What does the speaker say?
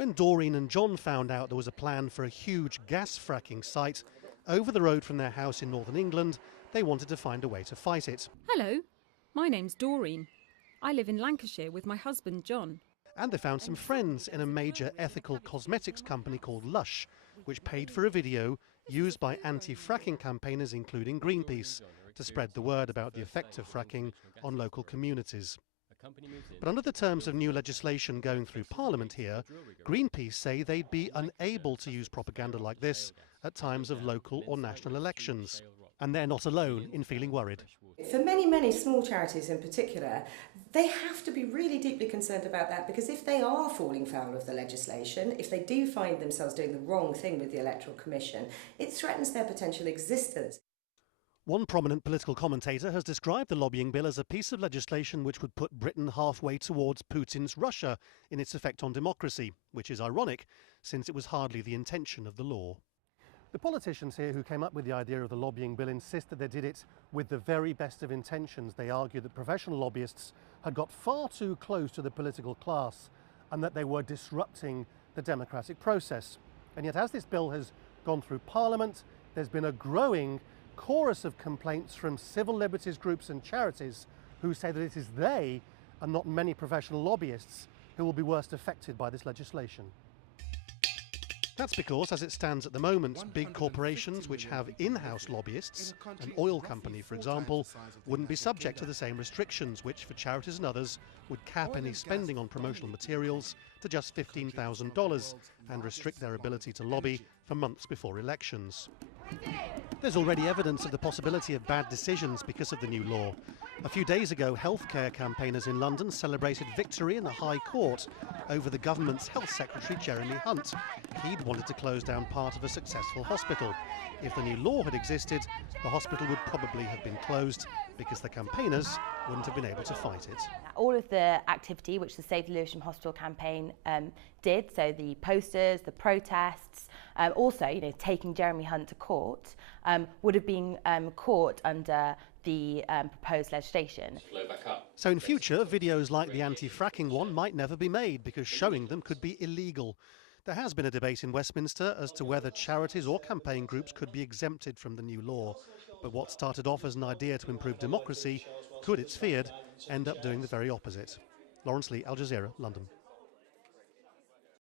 When Doreen and John found out there was a plan for a huge gas fracking site over the road from their house in northern England, they wanted to find a way to fight it. Hello, my name's Doreen. I live in Lancashire with my husband John. And they found some friends in a major ethical cosmetics company called Lush, which paid for a video used by anti-fracking campaigners, including Greenpeace, to spread the word about the effect of fracking on local communities. But under the terms of new legislation going through Parliament here, Greenpeace say they'd be unable to use propaganda like this at times of local or national elections. And they're not alone in feeling worried. For many, many small charities in particular, they have to be really deeply concerned about that, because if they are falling foul of the legislation, if they do find themselves doing the wrong thing with the Electoral Commission, it threatens their potential existence. One prominent political commentator has described the lobbying bill as a piece of legislation which would put Britain halfway towards Putin's Russia in its effect on democracy, which is ironic, since it was hardly the intention of the law. The politicians here who came up with the idea of the lobbying bill insist that they did it with the very best of intentions. They argue that professional lobbyists had got far too close to the political class and that they were disrupting the democratic process. And yet, as this bill has gone through Parliament, there's been a growing chorus of complaints from civil liberties groups and charities who say that it is they and not many professional lobbyists who will be worst affected by this legislation. That's because, as it stands at the moment, big corporations which have in-house lobbyists, an oil company for example, wouldn't be subject to the same restrictions which, for charities and others, would cap any spending on promotional materials to just $15,000 and restrict their ability to lobby for months before elections. There's already evidence of the possibility of bad decisions because of the new law. A few days ago, healthcare campaigners in London celebrated victory in the High Court over the government's Health Secretary, Jeremy Hunt. He'd wanted to close down part of a successful hospital. If the new law had existed, the hospital would probably have been closed because the campaigners wouldn't have been able to fight it. All of the activity which the Save the Lewisham Hospital campaign did, so the posters, the protests, also taking Jeremy Hunt to court, would have been caught under the proposed legislation. So in future, videos like the anti-fracking one might never be made because showing them could be illegal. There has been a debate in Westminster as to whether charities or campaign groups could be exempted from the new law. But what started off as an idea to improve democracy could, it's feared, end up doing the very opposite. Lawrence Lee, Al Jazeera, London.